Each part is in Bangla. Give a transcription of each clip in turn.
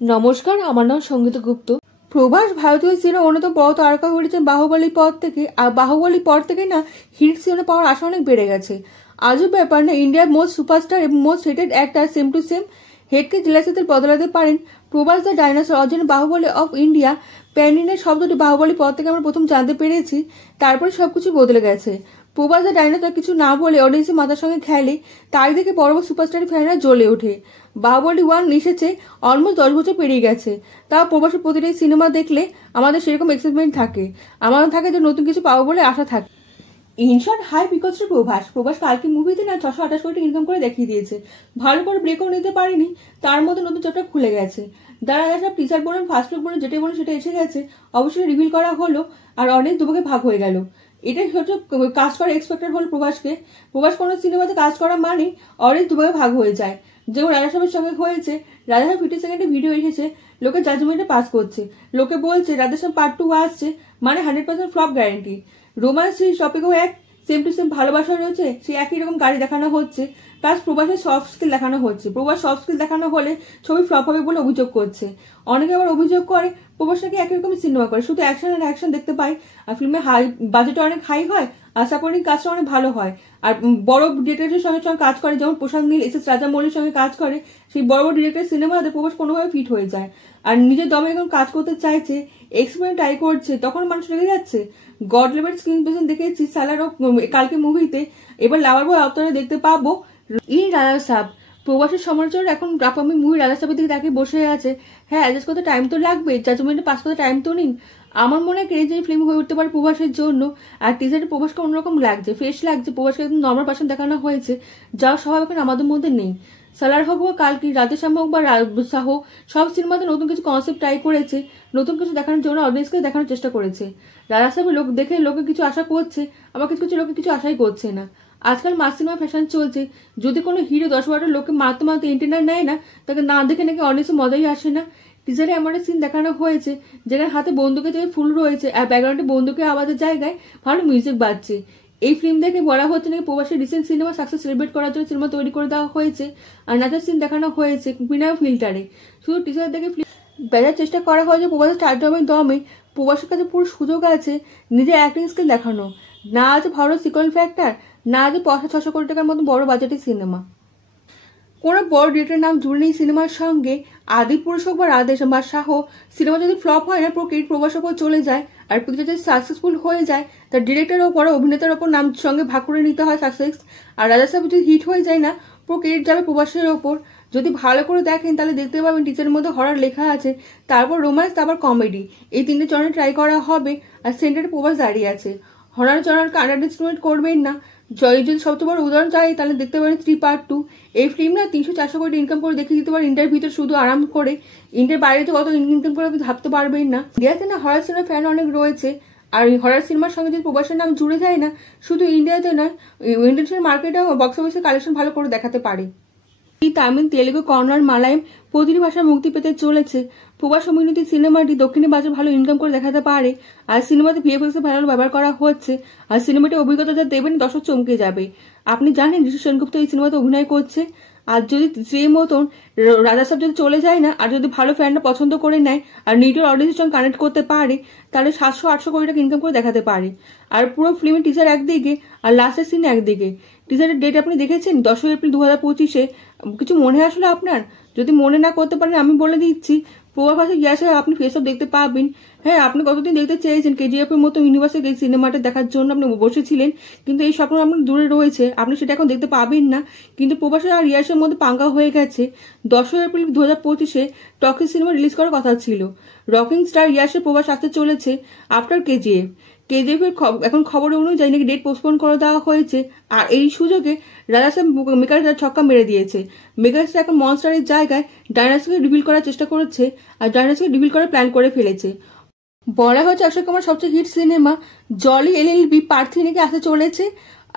নমস্কার, আমার নাম সঙ্গীতা গুপ্ত। প্রভাস ভারতীয় সিনেমার অন্যতম বড় তারকা হয়ে উঠেছেন বাহুবলীর পর থেকে। আর বাহুবলীর পর থেকে না হিট সিনেমা পাওয়ার আশা অনেক বেড়ে গেছে। আজও ব্যাপার না, ইন্ডিয়ার মোস্ট সুপারস্টার এবং most hated actor same to same হেডকে জেলাসিতে বদলাতে পারেন। Prabhas the dinosaur original Baahubali of India pan India শব্দটি বাহুবলীর পর থেকে আমরা প্রথম জানতে পেরেছি। তারপরে সবকিছু বদলে গেছে। প্রভাস দ্য ডাইনোসর কিছু না বলে অডিয়েন্সের মাথার সঙ্গে খেলে, তাই দেখে বড় বড় সুপারস্টার ফ্যানরা জ্বলে ওঠে। বাহুবলী 1 এসেছে অলমোস্ট 10 বছর পেরিয়ে গেছে, তাও প্রভাসের প্রতিটি সিনেমা দেখলে আমাদের সেরকম এক্সাইটমেন্ট থাকে, আমাদের থাকে যে নতুন কিছু পাবো বলে আশা থাকে। In short high because to Prabhas কালকে মুভিতে না 628 কোটি ইনকাম করে দেখিয়ে দিয়েছে। ভালো করে ব্রেকও নিতে পারেনি, তার মধ্যে নতুন চ্যাপ্টার খুলে গেছে। যারা সব টিচার বলেন ফার্স্ট লুক বলেন যেটাই বলেন সেটা এসে গেছে, অবশ্যই রিভিল করা হলো আর অনেক দুভাগে ভাগ হয়ে গেল। এটাই হচ্ছে কাজ করার এক্সপেক্টেড হলো প্রভাসকে। প্রভাস কোনো সিনেমাতে কাজ করা মানে অনেক দুভাগে ভাগ হয়ে যায়। যেমন রাজা সাহেবের সঙ্গে হয়েছে, রাজা সাহেব 50 সেকেন্ডে ভিডিও এসেছে, লোকে জাজমেন্টে পাস করছে, লোকে বলছে রাজা সাহেব পার্ট 2 আসছে মানে 100% ফ্লপ গ্যারান্টি। রোমান্স টপিকও এক, সেম টু সেম ভালোবাসা রয়েছে, সেই একই রকম গাড়ি দেখানো হচ্ছে, প্লাস প্রভাসের সফট স্কিল দেখানো হচ্ছে। প্রভাস সফট স্কিল দেখানো হলে ছবি ফ্লপ হবে বলে অভিযোগ করছে। অনেকে আবার অভিযোগ করে প্রভাস নাকি একই রকম সিনেমা করে, শুধু অ্যাকশন আর অ্যাকশন দেখতে পাই, আর ফিল্মে হাই বাজেটটা অনেক হাই হয় আর সাপোর্টিং কাজটা অনেক ভালো হয়, আর বড় ডিরেক্টরের সঙ্গে সঙ্গে কাজ করে, যেমন প্রশান্ত নীল এস এস রাজামৌলির সঙ্গে কাজ করে, সেই বড় বড় ডিরেক্টরের সিনেমাতে প্রভাস কোনোভাবে ফিট হয়ে যায়। আর নিজের দমে এখন কাজ করতে চাইছে, এক্সপেরিমেন্ট ট্রাই করছে, তখন মানুষ লেগে যাচ্ছে। গড লেভেল স্ক্রিন প্রেজেন্ট দেখেছি সালার কালকে মুভিতে, এবার লাভার বয় অবতারে দেখতে পাবো রাজা সাহেব। প্রবাসের সমালোচক এখন আমি মুভি রাজা সাহেবের দিকে তাকে বসে আছে। হ্যাঁ, অ্যাডজাস্ট করতে টাইম তো লাগবে, জাজমেন্টে পাস করতে টাইম তো নিন। আমার মনে হয় ক্রেজি ফিল্ম হয়ে উঠতে পারে প্রভাসের জন্য। আর টিজারে প্রভাসকে অন্যরকম লাগছে, ফ্রেশ লাগছে, প্রভাসকে একদম নর্মাল পার্সন দেখানো হয়েছে, যা স্বভাব এখন আমাদের মধ্যে নেই। সালার হোক বা কালকি, রাধেশ্যাম হোক বা সাহ, সব সিনেমাতে নতুন কিছু কনসেপ্ট ট্রাই করেছে, নতুন কিছু দেখানোর জন্য অডিয়েন্সকে দেখানোর চেষ্টা করেছে। রাজা সাহেব লোক দেখে লোকে কিছু আশা করছে, আবার কিছু কিছু লোকে কিছু আশাই করছে না। আজকাল মাস সিনেমা ফ্যাশন চলছে, যদি কোনো হিরো 10-12 লোককে মারতে মারতে এন্টারটেইনার নেয় না, তাকে না দেখে নাকি অডিয়েন্সের মজাই আসে না। টিজারে এমন একটা সিন দেখানো হয়েছে যেখানে হাতে বন্দুকের জায়গায় ফুল রয়েছে আর ব্যাকগ্রাউন্ডে বন্দুকের আওয়াজের জায়গায় ভালো মিউজিক বাজছে। এই ফিল্ম দেখে বলা হচ্ছে নাকি প্রবাসের রিসেন্ট সিনেমা সাকসেস সেলিব্রেট করার জন্য সিনেমা তৈরি করে দেওয়া হয়েছে, আর নাচের সিন দেখানো হয়েছে বিনা ফিল্টারে। শুধু টিজার দেখে বেজার চেষ্টা করা হয়েছে প্রবাসের স্টারডমের দমে। প্রবাসের কাছে পুরো সুযোগ আছে নিজের অ্যাক্টিং স্কিল দেখানো, না আছে ভালো সিকোয়েল ফ্যাক্টর, না আছে 500-600 কোটি টাকার মতো বড় বাজেটের সিনেমা। কোনো বড় ডিরেক্টরের নাম জুড়ে নেই সিনেমার সঙ্গে। আদিপুরুষ হোক বা রাধেশ বা শাহ, সিনেমা যদি ফ্লপ হয় না পুরো ক্রেডিট প্রবাসের ওপর চলে যায়, আর পিকচার যদি সাকসেসফুল হয়ে যায় তার ডিরেক্টর ও বড় অভিনেতার ওপর নাম সঙ্গে ভাগ করে নিতে হয় সাকসেস। আর রাজা সাহেব যদি হিট হয়ে যায় না, পুরো ক্রেডিট যাবে প্রবাসের ওপর। যদি ভালো করে দেখেন তাহলে দেখতে পাবেন টিচারের মধ্যে হরর লেখা আছে, তারপর রোম্যান্স, তারপর কমেডি, এই 3টে চরণে ট্রাই করা হবে। আর সেন্টারে প্রবাস দাঁড়িয়ে আছে। হরর চরণকে আন্ডার এস্টিমেট করবেন না। যদি সবচেয়ে বড় উদাহরণ চাই তাহলে দেখতে পারেন 3 পার্ট 2। এই ফিল্ম না 300-400 কোটি ইনকাম করে দেখিয়ে দিতে পারে ইন্ডিয়ার ভিতরে শুধু আরাম করে। ইন্ডিয়ার বাইরে তো কত ইনকাম করে আপনি ভাবতে পারবেন না। ইন্ডিয়াতে না হরর সিনেমার ফ্যান অনেক রয়েছে, আর হরর সিনেমার সঙ্গে যদি প্রবাসের নাম জুড়ে যায় না, শুধু ইন্ডিয়াতে নয় ইন্টারন্যাশনাল মার্কেটেও বক্স অফিসের কালেকশন ভালো করে দেখাতে পারে। তামিল, তেলেগু, কন্নড়, মালায়াম প্রতিটি ভাষায় মুক্তি পেতে চলেছে। প্রবাস অভিনীত সিনেমাটি দক্ষিণে বাজার ভালো ইনকাম করে দেখাতে পারে, আর সিনেমাতে ভিএফএক্স ভালো ব্যবহার করা হচ্ছে, আর সিনেমাটির অভিজ্ঞতা যা দেবেন দর্শক চমকে যাবে। আপনি জানেন ঋষি সেনগুপ্ত এই সিনেমাতে অভিনয় করছে, আর যদি সেই মতন রাজা সাহেব যদি চলে যায় না, আর যদি ভালো ফ্যানরা পছন্দ করে নেয় আর নিউট্রাল অডিয়েন্সের সঙ্গে কানেক্ট করতে পারে, তাহলে 700-800 কোটি টাকা ইনকাম করে দেখাতে পারে। আর পুরো ফিল্মের টিজার একদিকে আর লাস্টের সিন একদিকে। টিজারের ডেট আপনি দেখেছেন 10 এপ্রিল 2025-এ। কিছু মনে আসলে আপনার? যদি মনে না করতে পারেন আমি বলে দিচ্ছি, প্রভাসে গ্যাসে আপনি ফেস অফ দেখতে পাবেন। হ্যাঁ, আপনি কতদিন দেখতে চেয়েছেন কেজিএফ এর মতো ইউনিভার্সে এই সিনেমাটা দেখার জন্য আপনি বসেছিলেন, কিন্তু এই স্বপ্ন আপনার দূরে রয়েছে, আপনি সেটা এখন দেখতে পাবেন না। কিন্তু প্রভাসের আর রিয়াসের মধ্যে পাঙ্গা হয়ে গেছে। 10 এপ্রিল 2025-এ টকি সিনেমা রিলিজ করার কথা ছিল। রকিং স্টার রিয়াসের প্রভাস আসতে চলেছে আফটার কেজিএফ। কেজিএফ এর এখন খবর অনুযায়ী নাকি ডেট পোস্টপোন করে দেওয়া হয়েছে। আর এই সুযোগে রাজা সাহেব মেকার ছক্কা মেরে দিয়েছে। মেকার্স এখন মনস্টারের জায়গায় ডাইনোসরকে রিভিল করার চেষ্টা করেছে, আর ডাইনোসরকে রিভিল করার প্ল্যান করে ফেলেছে। বলা হচ্ছে অক্ষয় কুমার সবচেয়ে hit cinema Jolly LLB part 3 নাকি আসতে চলেছে।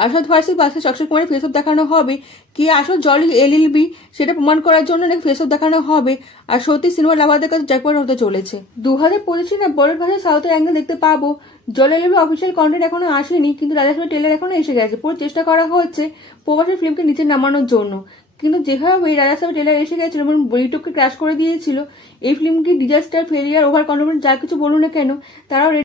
আসাদ ফার্সি বাসে অক্ষয় কুমারের ফেস অফ দেখানো হবে, কি আসল জলি এলএলবি সেটা প্রমাণ করার জন্য নাকি ফেস অফ দেখানো হবে। আর সত্যি সিনেমা লাভারদের কাছে জ্যাকপট হতে চলেছে। 2025 না বড় ভাষায় সাউথের অ্যাঙ্গেল দেখতে পাবো। জল এলএলবি অফিসিয়াল কন্টেন্ট এখনো আসেনি, কিন্তু রাজাসভাই টেলার এখনো এসে গেছে। পুরো চেষ্টা করা হচ্ছে প্রবাসী ফিল্মকে নিচে নামানোর জন্য, কিন্তু যেভাবে রাজাসভাই টেলার এসে গেছিল এবং ইউটিউবকে ক্র্যাশ করে দিয়েছিল, এই ফিল্মকে ডিজাস্টার, ফেলিয়ার, ওভার কনফিডেন্স যা কিছু বলুন না কেন, তারাও